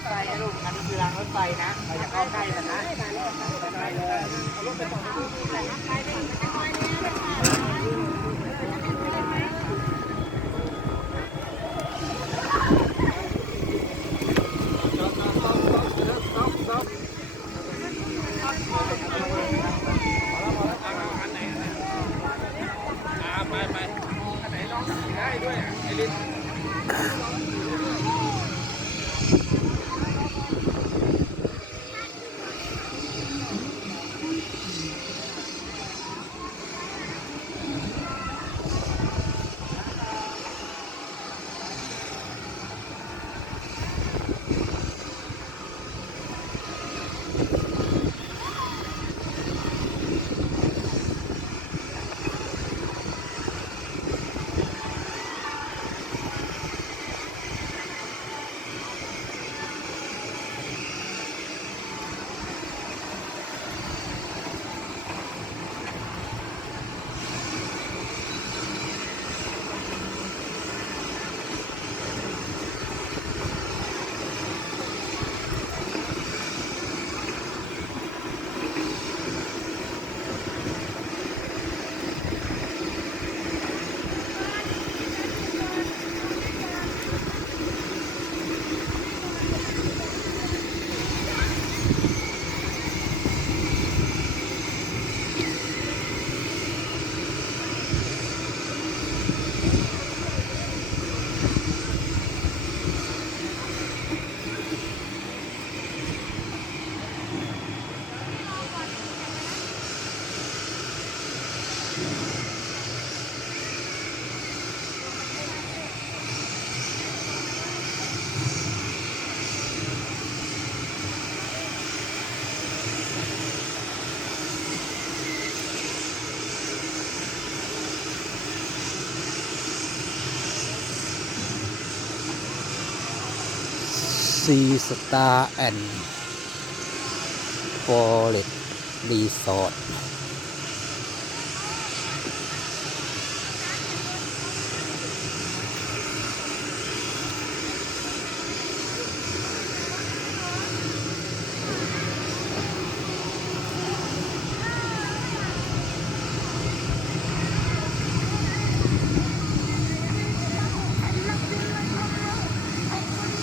ถไฟนะลูกอันนี้คือรางรถไฟนะเราจะเข้าใกล้กันนะใกล้เลยเอารถไปต่อนะลูกไปอันไหนน้องขี่ได้ด้วยไอรินซีสตาร์แอนด์ฟอเรสต์รีสอร์ท